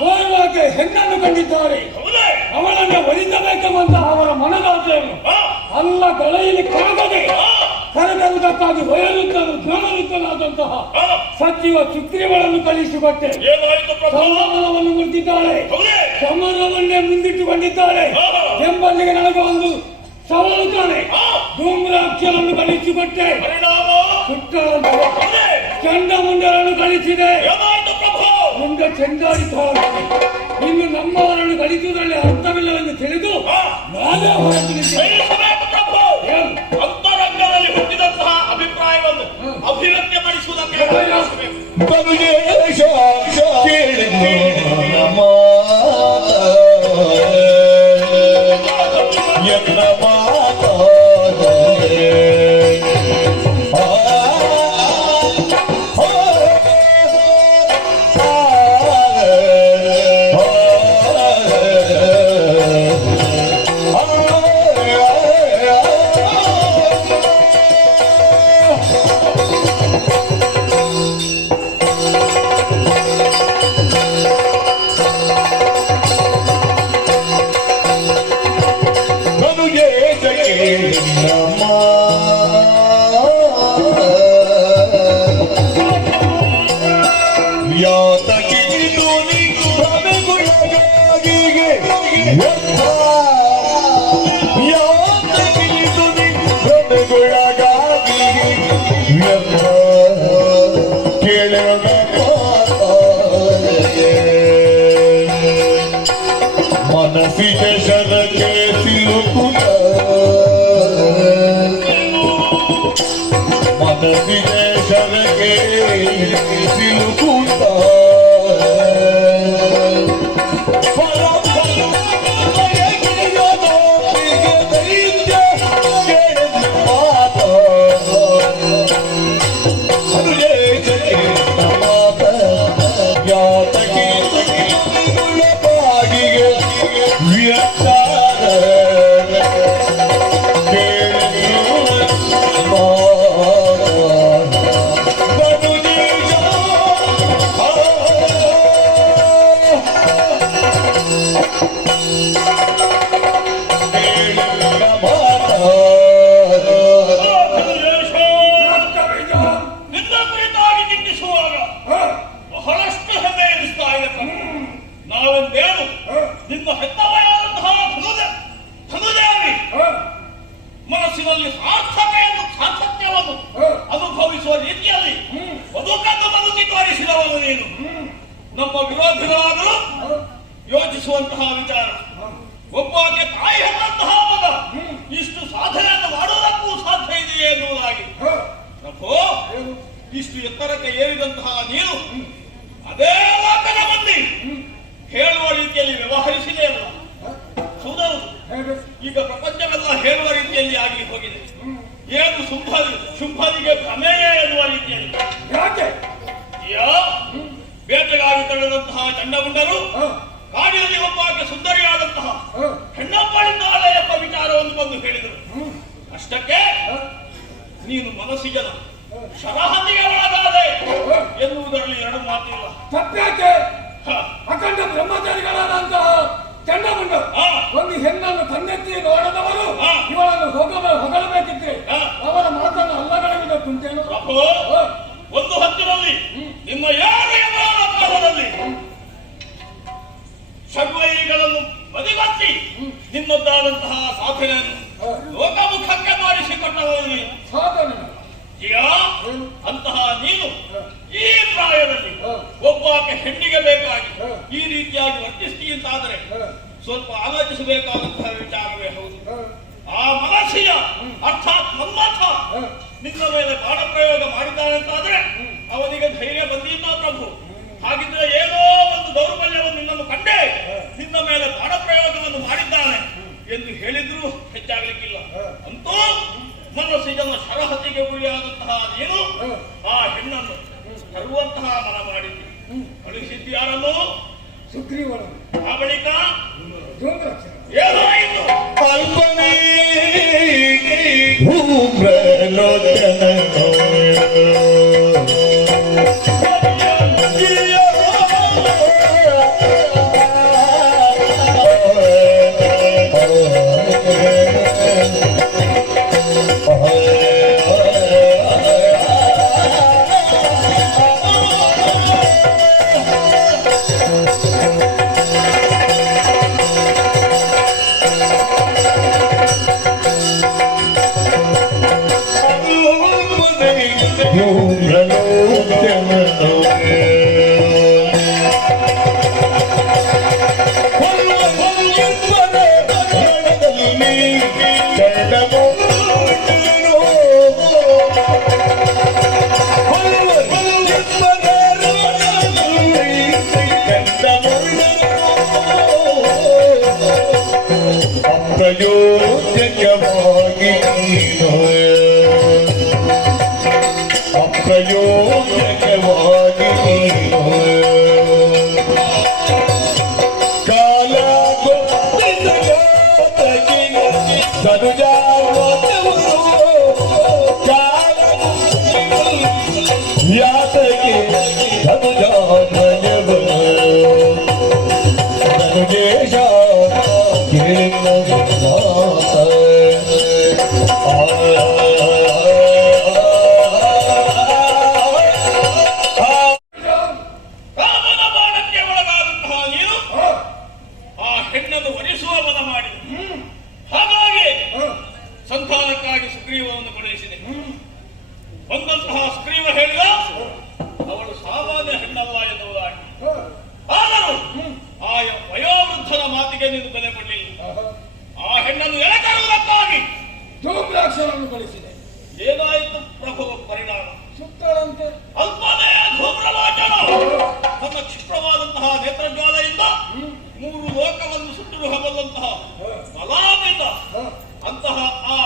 ಗೋಯವಾಗೆ ಹೆಣ್ಣನ್ನು ಕಂಡಿದ್ದಾರೆ. ಅವಳನ್ನು ಒಲಿಸಬೇಕೆಂಬಂತಹ ಅವರ ಮನದಾಸೆಯನ್ನು ಅಲ್ಲ ಗಳೆಯಲಿಕ್ಕಾಗದೆ ಕರೆತರುವುದಕ್ಕಾಗಿ ವಯೋವೃದ್ಧರು ಜ್ಞಾನವೃದ್ಧನಾದಂತಹ ಸಚಿವ ಸುಗ್ರೀವಳನ್ನು ಕಳಿಸಿಕೊಟ್ಟೆ. ಸಮರವನ್ನು ಮುಟ್ಟಿದ್ದಾಳೆ, ಸಮರವನ್ನೇ ಮುಂದಿಟ್ಟುಕೊಂಡಿದ್ದಾಳೆ ಎಂಬಲ್ಲಿಗೆ ನನಗೆ ಒಂದು ಸವಾಲು ತಾನೆ. ಧೂಮ್ರಾಕ್ಷರನ್ನು ಕಳಿಸಿಕೊಟ್ಟೆ, ಚಂಡಮುಂಡರನ್ನು ಕಳಿಸಿದೆ, ಮುಂದೆ ಚೆಂಡಾಡಿದ್ದಾರೆ. ಇನ್ನು ನಮ್ಮವರನ್ನು ಕಳಿಸುವುದರಲ್ಲಿ ಅರ್ಥವಿಲ್ಲವೆಂದು ತಿಳಿದು ನಾನೇ ಹೊರತು ಅಂತರಂಗದಲ್ಲಿ ಹುಟ್ಟಿದಂತಹ ಅಭಿಪ್ರಾಯವನ್ನು ಅಭಿವ್ಯಕ್ತಪಡಿಸುವುದಕ್ಕೆ ಮನಸ್ಸಿಗೆ ಶರಕ್ಕೆ ಸಿಲುಕುತ್ತ, ಮನಸ್ಸಿಗೆ ಶರಕ್ಕೆ ಸಿಲುಕುತ್ತ ನಮ್ಮ ವಿರೋಧಿಗಳಾದರೂ ಯೋಚಿಸುವಂತಹ ವಿಚಾರ. ಒಬ್ಬಾಕೆ ತಾಯಿ ಹೆತ್ತಂತಹ ಮಗ ಇಷ್ಟು ಸಾಧನೆಯನ್ನು ಮಾಡುವುದಕ್ಕೂ ಸಾಧ್ಯ ಇದೆಯೇ ಎನ್ನುವುದಾಗಿ. ಪ್ರಭು, ಇಷ್ಟು ಎತ್ತರಕ್ಕೆ ಏರಿದಂತಹ ನೀನು ಅದೇ ಲೋಕದ ಮಂದಿ ಹೇಳುವ ರೀತಿಯಲ್ಲಿ ವ್ಯವಹರಿಸಿದೆ ಅಲ್ಲ? ಹೌದೌದು, ಈಗ ಪ್ರಪಂಚವೆಲ್ಲ ಹೇಳುವ ರೀತಿಯಲ್ಲಿ ಆಗಿ ಹೋಗಿದೆ. ಏನು ಶುಂಭನಿಗೆ ಪ್ರಮೇಯ ಎನ್ನುವ ರೀತಿಯಲ್ಲಿ. ಯಾಕೆ ಬೇಟೆಗಾಗಿ ತಡೆದಂತಹ ಚಂಡಮುಂಡರು ಕಾಡಿನಲ್ಲಿ ಒಬ್ಬಾಕೆ ಸುಂದರಿಯಾದಂತಹ ಹೆಣ್ಣೊಬ್ಬಳಿದ್ದಾಳೆ ಎಂಬ ವಿಚಾರವನ್ನು ಬಂದು ಹೇಳಿದರು. ಅಷ್ಟಕ್ಕೆ ನೀನು ಮನಸ್ಸಿಗದ ಶರಹತಿಗೆ ಒಳಗಾದೆ ಎನ್ನುವುದರಲ್ಲಿ ಎರಡು ಮಾತಿಲ್ಲ. ತಪ್ಪ್ಯಾಕೆ? ಅಖಂಡ ಬ್ರಹ್ಮಚಾರಿಗಳಾದಂತಹ ಚಂಡಮುಂಡ ಹಾ. ಒಂದು ಹೆಣ್ಣನ್ನು ತನ್ನೆತ್ತಿ ನೋಡದವರು ಹಾ. ಇವಳನ್ನು ಹೊಗಳಬೇಕಿದ್ರೆ ಹಾ. ಅವರ ಮಾತನ್ನು ಅಲ್ಲಗಳೆಯುವುದಕ್ಕುಂಟೇನು? ಪ್ರಭು ಒಂದು ಹೊತ್ತಿನಲ್ಲಿ ನಿಮ್ಮ ಯಾರು ಯಮನ ಕಾಲದಲ್ಲಿ ಷಡ್ವೈರಿಗಳನ್ನು ಬದಿಗೊತ್ತಿ ನಿನ್ನದ್ದಾದಂತಹ ಸಾಧನೆಯನ್ನು ಲೋಕಮುಖಕ್ಕೆ ಮಾಡಿಸಿಕೊಟ್ಟವರು ಸಾಧನೆ ಅಂತಹ ನೀನು ಈ ಪ್ರಾಯದಲ್ಲಿ ಒಬ್ಬಾಕೆ ಹೆಣ್ಣಿಗೆ ಬೇಕಾಗಿ ಈ ರೀತಿಯಾಗಿ ವರ್ತಿಸ್ತೀ ಅಂತಾದರೆ ಸ್ವಲ್ಪ ಆಲೋಚಿಸಬೇಕಾದಂತಹ ವಿಚಾರವೇ ಹೌದು. ಆ ಮನಸ್ಸಿಯ ಅರ್ಥಾತ್ ಮನ್ಮಥ ನಿನ್ನ ಮೇಲೆ ಬಾಣ ಪ್ರಯೋಗ ಮಾಡಿದ್ದಾನೆ ಅಂತಾದ್ರೆ ಅವನಿಗೆ ಧೈರ್ಯ ಬಂದಿಲ್ಲ ಪ್ರಭು. ಹಾಗಿದ್ರೆ ಏನೋ ಒಂದು ದೌರ್ಬಲ್ಯವನ್ನು ನಿನ್ನನ್ನು ಕಂಡೇ ನಿನ್ನ ಮೇಲೆ ಬಾಣ ಪ್ರಯೋಗವನ್ನು ಮಾಡಿದ್ದಾನೆ ಎಂದು ಹೇಳಿದ್ರೂ ಹೆಚ್ಚಾಗಲಿಕ್ಕಿಲ್ಲ. ಅಂತೂ ಮನಸ್ಸಿನ ಶರಹತಿಗೆ ಗುರಿಯಾದಂತಹ ನೀನು ಆ ಹೆಣ್ಣನ್ನು ತರುವಂತಹ ಮನ ಮಾಡಿದ್ದು ಕಳುಹಿಸಿದ್ದು ಯಾರನ್ನು? ಸುಗ್ರೀವನನ್ನು. ಆ ಬಳಿಕ ಧೂಮ್ರಾಕ್ಷನ. ಏನೋ ಆಯಿತು. ಅಲ್ಪನೇ ಧೂಮ್ರಲೋಚನೋ ಅಪ್ರಯೋಜಕವಾಗಿ ಅಪ್ರಯೋಜಕವಾಗಿ ಕಾಲ ಯಾತಗೆ ಧನುಜೇಶ ರಾಮನ ಬಾಣಕ್ಕೆ ಒಳಗಾದಂತಹ ನೀನು ಆ ಹೆಣ್ಣನ್ನು ವರಿಸುವ ಮನ ಮಾಡಿ ಹಾಗಾಗಿ ಸಂತಾನಕ್ಕಾಗಿ ಸುಗ್ರೀವನನ್ನು ಕಳುಹಿಸಿದೆ. ಬಂದಂತಹ ಸುಗ್ರೀವ ಹೇಳಿದ ಅವಳು ಸಾಮಾನ್ಯ ಹೆಣ್ಣಲ್ಲ ಎನ್ನುವುದಾಗಿ. ಆದರೂ ಆ ವಯೋವೃದ್ಧನ ಮಾತಿಗೆ ನೀನು ಬೆಲೆ ಕೊಡಲಿಲ್ಲ. ಆ ಹೆಣ್ಣನ್ನು ಎಳೆತರುವುದಕ್ಕಾಗಿ ಧೂಮ್ರಾಕ್ಷನನ್ನು ಕಳಿಸಿದೆ. ಏನಾಯಿತು ಪ್ರಭು ಪರಿಣಾಮ? ಸುತ್ತರಂತೆ ಅಲ್ಪನೇ ಧೂಮ್ರಲೋಚನ ತನ್ನ ಕ್ಷಿಪ್ರವಾದಂತಹ ನೇತ್ರಜ್ವಾಲೆಯಿಂದ 3 ಲೋಕವನ್ನು ಸುಟ್ಟು ಹಬಲ್ಲಂತಹ ಬಲಾನ್ವಿತ ಅಂತಹ ಆ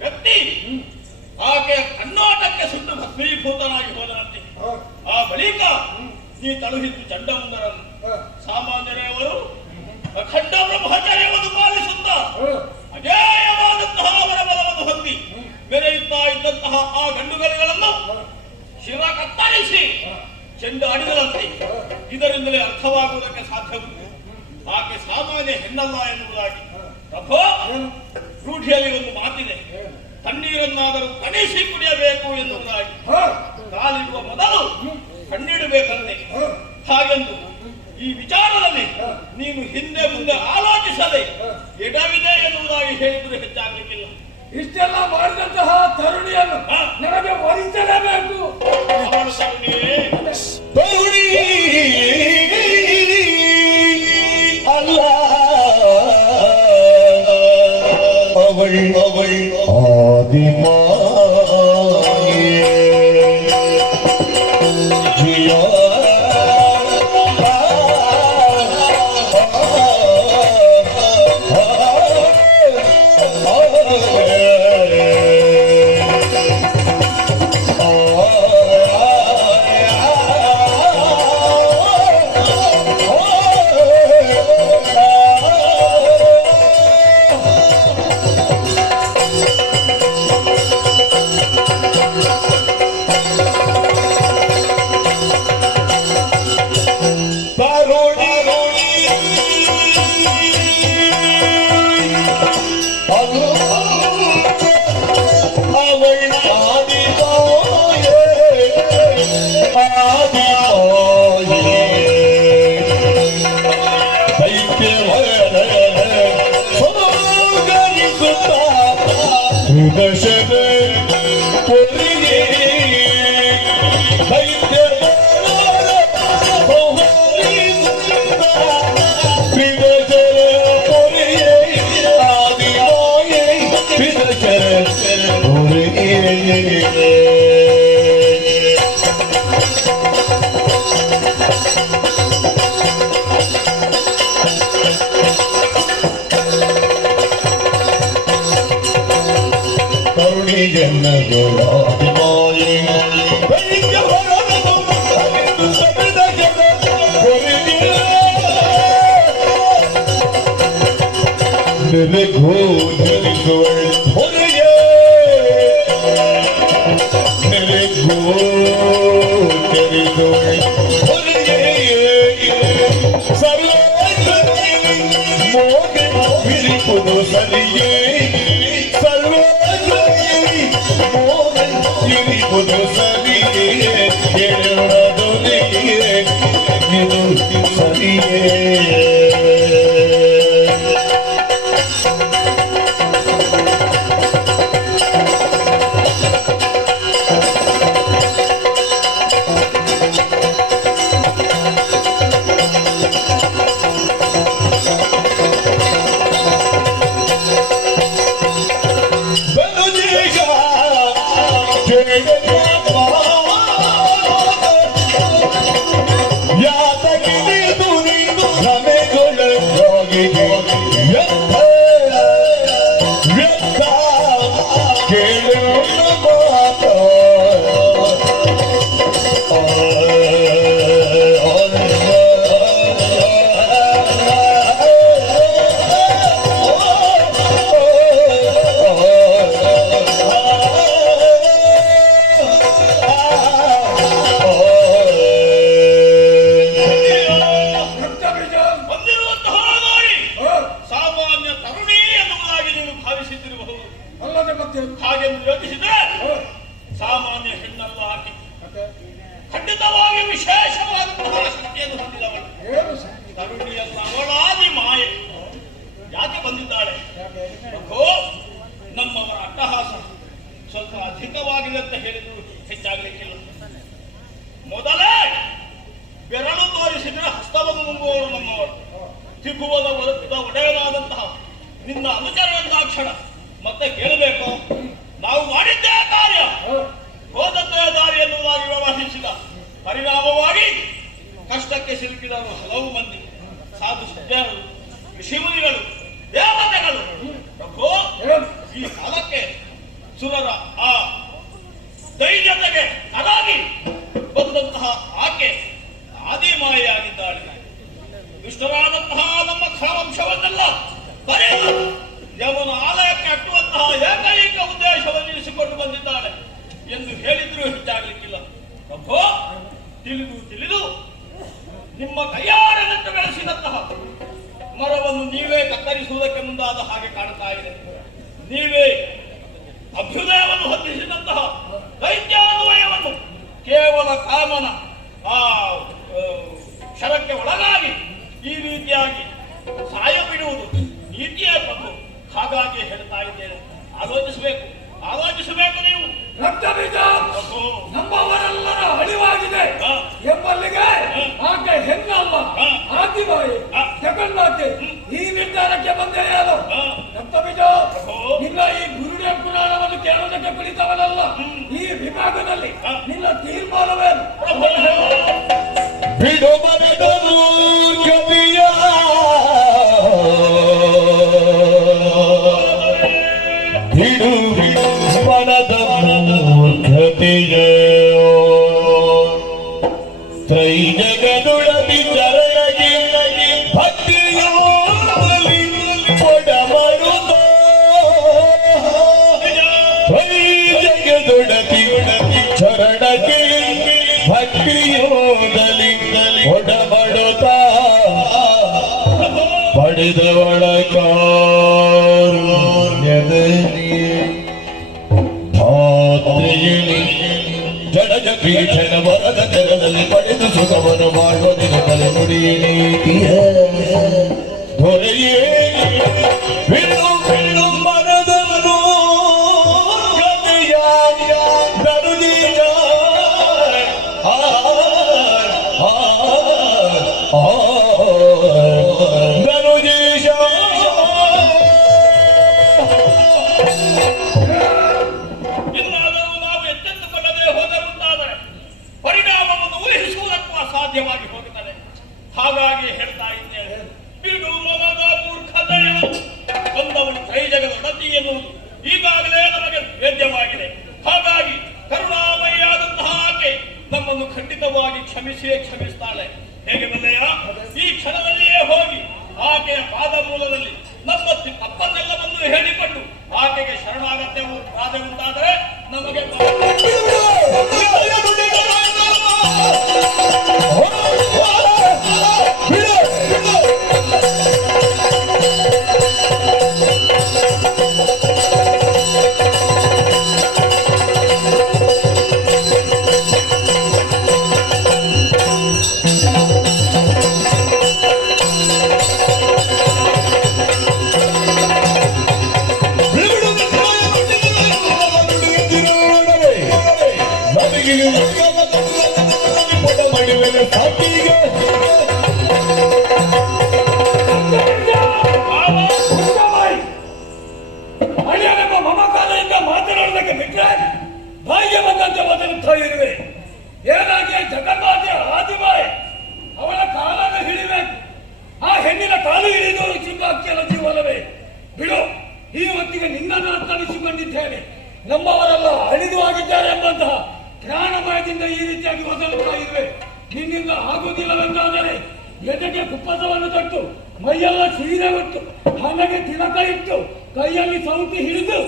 ವ್ಯಕ್ತಿ ಆಕೆಯ ಕಣ್ಣೋಟಕ್ಕೆ ಸುಟ್ಟು ಭಸ್ಮೀಭೂತನಾಗಿ ಹೋದನಂತೆ. ಆ ಬಳಿಕ ನೀ ತಳುಹಿದ್ದು ಚಂಡಮುಂಡರನ್ನು. ಸಾಮಾನ್ಯರೇ ಅವರು ಅಖಂಡ ಬ್ರಹ್ಮಚರ್ಯವನ್ನು ಪಾಲಿಸುತ್ತಾ ಅಜೇಯವಾದಂತಹ ಅವರ ಬಲವನ್ನು ಹೊಂದಿ ಬೆರೆಯುತ್ತಾ ಇದ್ದಂತಹ ಆ ಗಂಡುಗಲಿಗಳನ್ನು ಶಿರ ಕತ್ತರಿಸಿ ಚೆಂಡು ಅಡಿಗಳಂತೆ. ಇದರಿಂದಲೇ ಅರ್ಥವಾಗುವುದಕ್ಕೆ ಸಾಧ್ಯವಿದೆ ಆಕೆ ಸಾಮಾನ್ಯ ಹೆಣ್ಣಲ್ಲ ಎನ್ನುವುದಾಗಿ. ಪ್ರಭು ರೂಢಿಯಲ್ಲಿ ಒಂದು ಮಾತಿದೆ, ತಣ್ಣೀರನ್ನಾದರೂ ತಣಿಸಿ ಕುಡಿಯಬೇಕು ಎನ್ನುವುದಾಗಿ. ಕಾಲಿಡುವ ಮೊದಲು ಕಣ್ಣಿಡಬೇಕಂತೆ. ಹಾಗೆಂದು ಈ ವಿಚಾರದಲ್ಲಿ ನೀನು ಹಿಂದೆ ಮುಂದೆ ಆಲೋಚಿಸದೆ ಎಡವಿದೆ ಎನ್ನುವುದಾಗಿ ಹೇಳಿದ್ರೆ ಹೆಚ್ಚಾಗಲಿಕ್ಕಿಲ್ಲ. ಇಷ್ಟೆಲ್ಲ ಮಾಡಿದಂತಹ ತರುಣಿಯನ್ನು ನನಗೆ ವರಿಸಲೇಬೇಕು. ಅವಳು ತರುಣಿಯೇ ತರುಣಿ ಅಲ್ಲ, ಅವಳು ಆದಿಮಾಯೆ ಜಿಯ ಸುದರ್ಶನ ಕೊರಿಯೇ मेरे घोर मेरे घोर मोगे मेरी पुनो सरिये सर्वोजनी मोगे मेरी पुनो सरिये केरला दुनिये मेरी सरिये ಹಾಗೆಂದು ಯೋಚಿಸಿದ್ರೆ ಸಾಮಾನ್ಯ ಹೆಣ್ಣಲ್ಲ ಆಕೆ, ಖಂಡಿತವಾಗಿ ವಿಶೇಷವಾದಂತಹ ಶಕ್ತಿಯನ್ನು ಹೊಂದಿದವಳು. ತರುಣಿಯಲ್ಲ, ಅವಳಾದಿ ಮಾಯೆ. ಯಾಕೆ ಬಂದಿದ್ದಾಳೆ? ನಮ್ಮವರ ಅಟ್ಟಹಾಸ ಸ್ವಲ್ಪ ಅಧಿಕವಾಗಿದೆ ಅಂತ ಹೇಳಿದ್ರು ಹೆಚ್ಚಾಗಲಿಕ್ಕಿಲ್ಲ. ಮೊದಲೇ ಬೆರಳು ತೋರಿಸಿದ್ರೆ ಹಸ್ತವನ್ನು ನುಂಗುವವರು ನಮ್ಮವರು. ತ್ರಿಭುವನ ಒಡೆಯನಾದಂತಹ ನಿನ್ನ ಅನುಚರಣಾಕ್ಷಣ ಮತ್ತೆ ಕೇಳಬೇಕು. ನಾವು ಮಾಡಿದ್ದೇ ಕಾರ್ಯ, ಹೋದದ್ದೇ ದಾರಿ ಎನ್ನುವುದಾಗಿ ವ್ಯವಹರಿಸಿದ ಪರಿಣಾಮವಾಗಿ ಕಷ್ಟಕ್ಕೆ ಸಿಲುಕಿದವರು ಹಲವು ಮಂದಿ. ಸಾಧು ಸಿದ್ಧರು, ಋಷಿಮುನಿಗಳು, ದೇವತೆಗಳು. ಪ್ರಭು, ಈ ಕಾಲಕ್ಕೆ ಸುರರ ಆ ಧೈರ್ಯತೆಗೆ ಅದಾಗಿ ಬಂದಂತಹ ಆಕೆ ಆದಿಮಾಯಿಯಾಗಿದ್ದಾಳೆ. ದುಷ್ಟರಾದಂತಹ ನಮ್ಮ ಖರವಂಶವನ್ನೆಲ್ಲ ಬರೆಯಲು ಯಮನ ಆಲಯಕ್ಕೆ ಅಟ್ಟುವಂತಹ ಏಕೈಕ ಉದ್ದೇಶವನ್ನು ಇರಿಸಿಕೊಂಡು ಬಂದಿದ್ದಾಳೆ ಎಂದು ಹೇಳಿದ್ರೂ ಹೆಚ್ಚಾಗಲಿಕ್ಕಿಲ್ಲ. ಪ್ರಭು, ತಿಳಿದು ನಿಮ್ಮ ಕೈಯಾರನಂತೆ ಬೆಳೆಸಿದಂತಹ ಮರವನ್ನು ನೀವೇ ಕತ್ತರಿಸುವುದಕ್ಕೆ ಮುಂದಾದ ಹಾಗೆ ಕಾಣ್ತಾ ಇದೆ. ನೀವೇ ಅಭ್ಯುದಯವನ್ನು ಹೊಂದಿಸಿದಂತಹ ದೈತ್ಯಾನ್ವಯವನ್ನು ಕೇವಲ ಕಾಮನ ಆ ಶರಕ್ಕೆ ಒಳಗಾಗಿ ಈ ರೀತಿಯಾಗಿ ಸಾಯ ಬಿಡುವುದು ನೀತಿಯೇ ಪ್ರಭು. ಹಾಗಾಗಿ ಹೇಳ್ತಾ ಇದ್ದೇನೆ, ಆಲೋಚಿಸಬೇಕು ನೀವು. ರಕ್ತಬೀಜ ನಮ್ಮವರೆಲ್ಲರ ಅಳಿವಾಗಿದೆ ಎಂಬಲ್ಲಿಗೆ ಆಕೆ ಹೆಣ್ಣಲ್ಲ, ಆದಿಮಾಯಿ ಜಗನ್ನಾಥೆ ಈ ನಿರ್ಧಾರಕ್ಕೆ ಬಂದೇ ಏನು? ರಕ್ತಬೀಜ, ನಿನ್ನ ಈ ಗುರುಡೆ ಪುರಾಣವನ್ನು ಕೇಳೋದಕ್ಕೆ ಕುಳಿತವನಲ್ಲ. ಈ ವಿಭಾಗದಲ್ಲಿ ನಿನ್ನ ತೀರ್ಮಾನವೇನು? ಬಿಡು ಮನದ ಮೂರ್ಖತೆಯ ಬಿಡು ಮನದ ಮೂರ್ಖತೆಯ ತ್ರೈಜಗದುಳದಿ ಚರಣಗಿ ಭಕ್ತಿಯೋ ಕೊಡಮರು ಸಾಧ್ಯವಾಗಿ ಹೋಗುತ್ತದೆ. ಹಾಗಾಗಿ ಹೇಳ್ತಾ ಇದ್ದೇನೆ, ಬಿಡು ಮನದ ಮೂರ್ಖತೆಯ, ಬಂದವನು ಕೈಜಗದ ನತಿ ಎನ್ನುವುದು ಈಗಾಗಲೇ ನಮಗೆ ವೇದ್ಯವಾಗಿದೆ. ಹಾಗಾಗಿ ಕರುಣಾಮಯಿಯಾದಂತಹ ಆಕೆ ನಮ್ಮನ್ನು ಖಂಡಿತವಾಗಿ ಕ್ಷಮಿಸ್ತಾಳೆ. ಹೇಗೆ ಬಲ್ಲೆಯ? ಈ ಕ್ಷಣದಲ್ಲಿಯೇ ಹೋಗಿ ಆಕೆಯ ಪಾದ ಮೂಲದಲ್ಲಿ ನಮ್ಮ ತಪ್ಪನ್ನೆಲ್ಲವನ್ನು ಹೇಳಿಕೊಂಡು ಆಕೆಗೆ ಶರಣಾಗತ್ಯವಾದರೆ ನಮಗೆ ಅಳಿಯನೆಂಬ ಮಮಕಾರದಿಂದ ಮಾತನಾಡುವುದಕ್ಕೆ ಬಿಟ್ಟರೆ ಬಾಯಿಗೆ ಬಂದಂತೆ ಮಾತನಾಡುತ್ತಾ ಇರುವೆ. ಏನಾಗಿ ಜಗನ್ಮಾತೆ ಆದಿಮಾಯ್ ಅವಳ ಕಾಲನ್ನು ಹಿಡಿಬೇಕು. ಆ ಹೆಣ್ಣಿನ ಕಾಲು ಹಿಡಿದು ಚಿಂಬಾಕಿಯಲ್ಲ ಜೀವನವೇ. ಬಿಡು, ಈ ಹೊತ್ತಿಗೆ ನಿನ್ನನ್ನು ಅರ್ಥವಿಸಿಕೊಂಡಿದ್ದೇನೆ. ನಮ್ಮವರೆಲ್ಲ ಅಳಿದು ಆಗಿದ್ದಾರೆ ಎಂಬಂತಹ ಪ್ರಾಣಭಯದಿಂದ ಈ ರೀತಿಯಾಗಿ ಮಾತನಾಡುತ್ತಾ ಇರುವೆ. ನಿನ್ನಿಂದ ಆಗುವುದಿಲ್ಲವೆಂದಾದರೆ ಎದೆಗೆ ಕುಪ್ಪಸವನ್ನು ತೊಟ್ಟು ಮೈಯೆಲ್ಲ ಸೀರೆ ಹೊಟ್ಟು ಹಣಗೆ ತಿಲಕ ಇಟ್ಟು ಕೈಯಲ್ಲಿ ಸೌತಿ ಹಿಡಿದು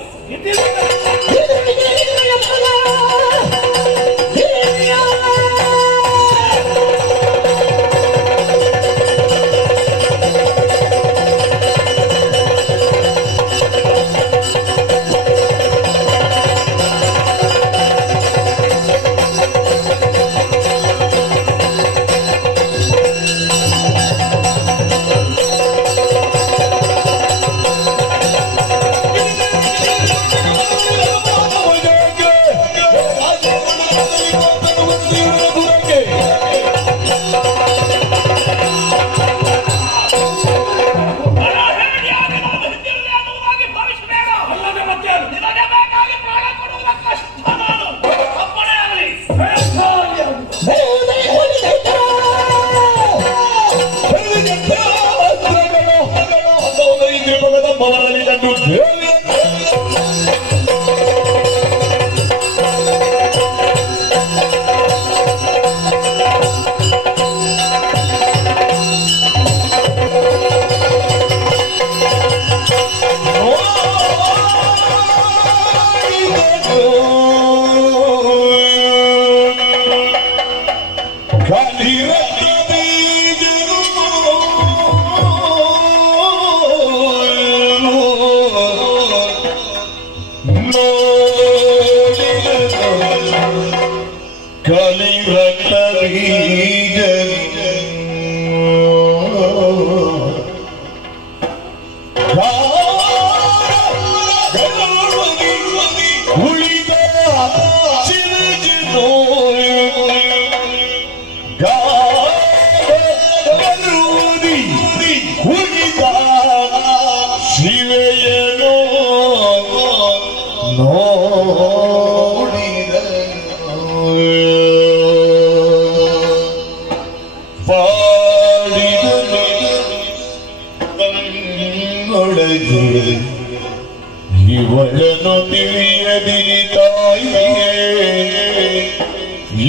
ಇವಳನ್ನು ತಿಳಿಯದಿ ತಾಯಿಯೇ,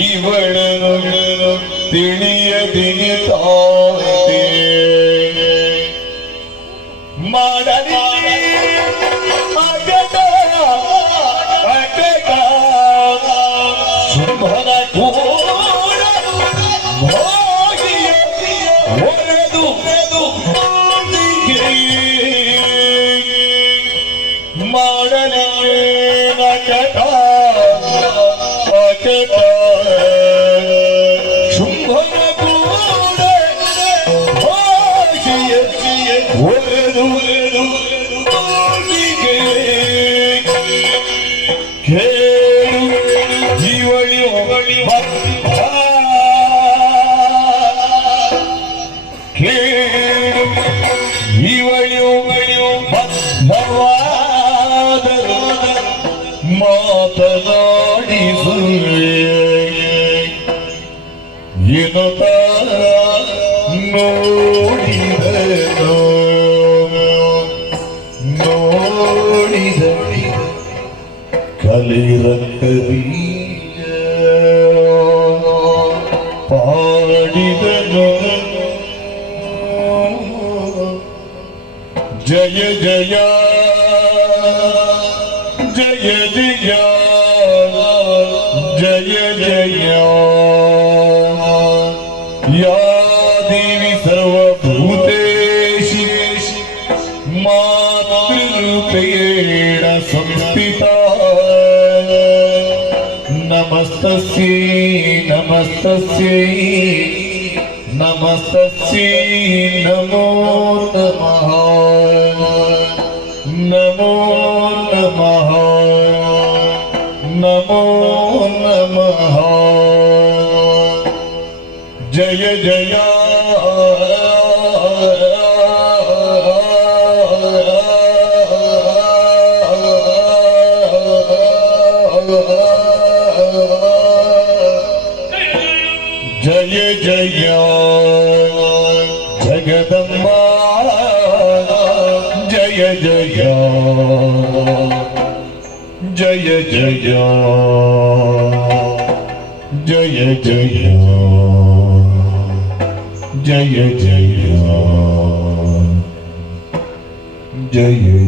ಇವಳನ್ನು ತಿಳಿಯದಿ ತಾಯಿಯೇ, ಮಾಡಲಿ ಅಗಟ ಅಗಟ ಶುಭನ ಕೂಡ ಭಾಗಿಯ ಒರೆದು ಮಾಡಲಿ ನಕಟ ಅಕಟ ಶುಂಭನ ಕೂಡ ಭಾಗಿಯ ಒರೆದು ಕೇಳು ಇವಳಿ ಕೇಳು ಇವಳಿ ಬದ್ಧವಾದರು ಮಾತನಾಡಿಸುವೆ ಎನ್ನುತ್ತಾ ಮಾಡಿದ ಕಲಿರಕ್ಕ ಬೀಜ ಪಾಡಿದನು ಜಯ ಜಯ ಜಯ ಜಯ ಜಯ ಜಯ या देवी सर्वभूतेषु मातृरूपेण संस्थिता नमस्तस्यै नमस्तस्यै नमस्तस्यै नमो नमः नमो नमः नमो नमः जय जय जय जय जगदम्बा जय जय जय जय जय जय जय जय जय जय जय जय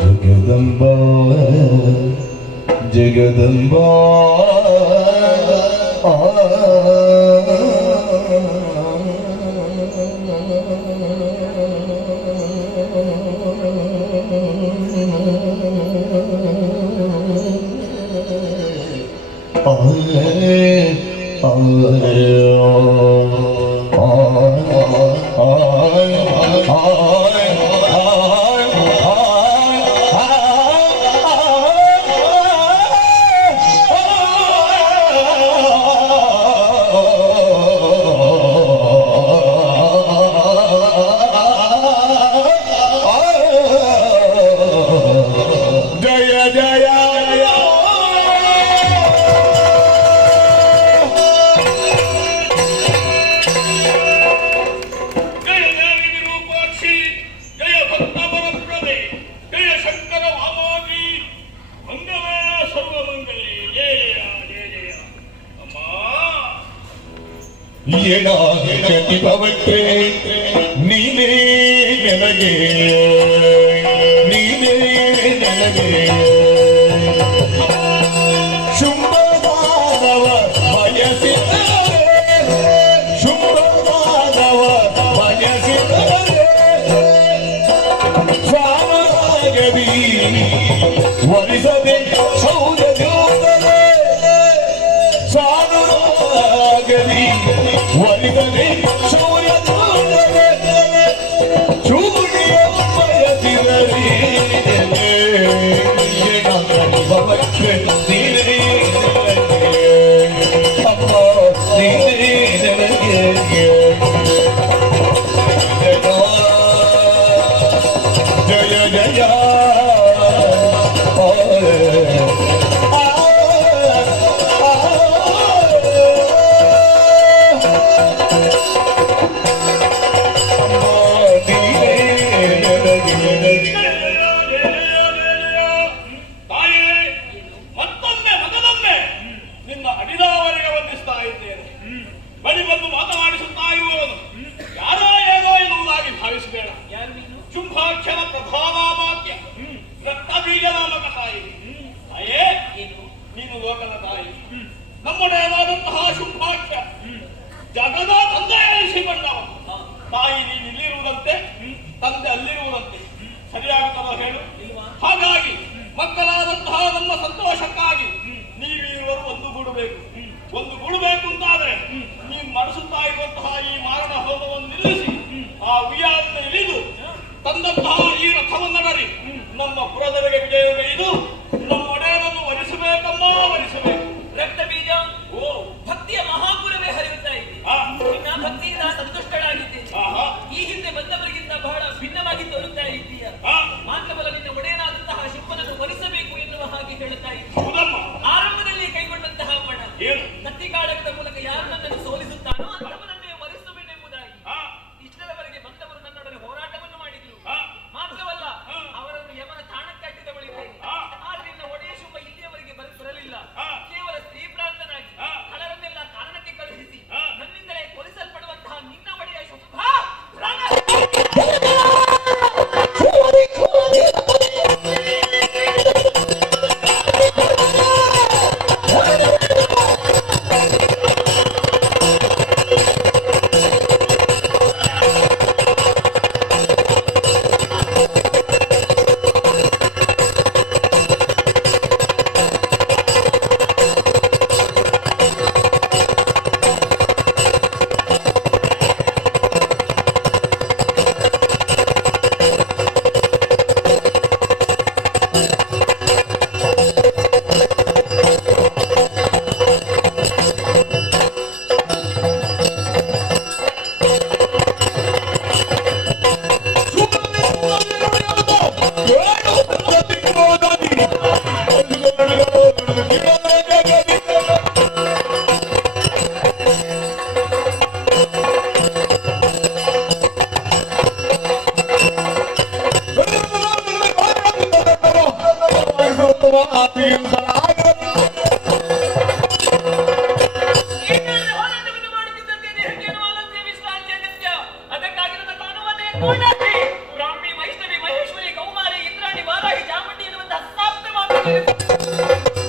जगदम्बा जगदम्बा ಪ್ರತಿಭವಕ್ಕೆ ನೀನೇ ನನಗೆ ನೀನೇ ನನಗೆ ಶುಂಭಮಾನವ ಬಯಸಿದರೆ ಶುಂಭಮಾನವ ಬಯಸಿದರೆ ಸ್ವಾಮರಾಗವಿ ವರಿಸದೆ ಸೌರಜೋತರೆ ಸ್ವಾಮರಾಗವಿ ವರಿಸದೆ ಸೌರಜೋತರೆ ಚೂಡಿಯ ಬಯಸಿದರೆ ಭವಕ್ಕೆ ನೀನೇ ಅಮ್ಮ ನೀನೇ ನನಗೆ ಜಯ ಜಯ ಶುಂಭಾಕ್ಷರ ಪ್ರಧಾನ ಈಗಾಗಲೇ ಹೋರಾಟವನ್ನು ಮಾಡುತ್ತಿದ್ದಂತೆ ದೇಹಕ್ಕೇನು ಆಲಸ್ಯ ವಿಶ್ರಾಂತಿ ಅಗತ್ಯ. ಅದಕ್ಕಾಗಿ ನನ್ನ ಕಾನೂನನ್ನೇ ಕೋಣಾಸಿ ಬ್ರಾಹ್ಮಿ ವೈಷ್ಣವಿ ಮಹೇಶ್ವರಿ ಕೌಮಾರಿ ಇಂದ್ರಾಣಿ ವಾರಾಹಿ ಚಾಮುಂಡಿ ಎನ್ನುವಂತಹ ಸಪ್ತ ಮಾತುಗಳು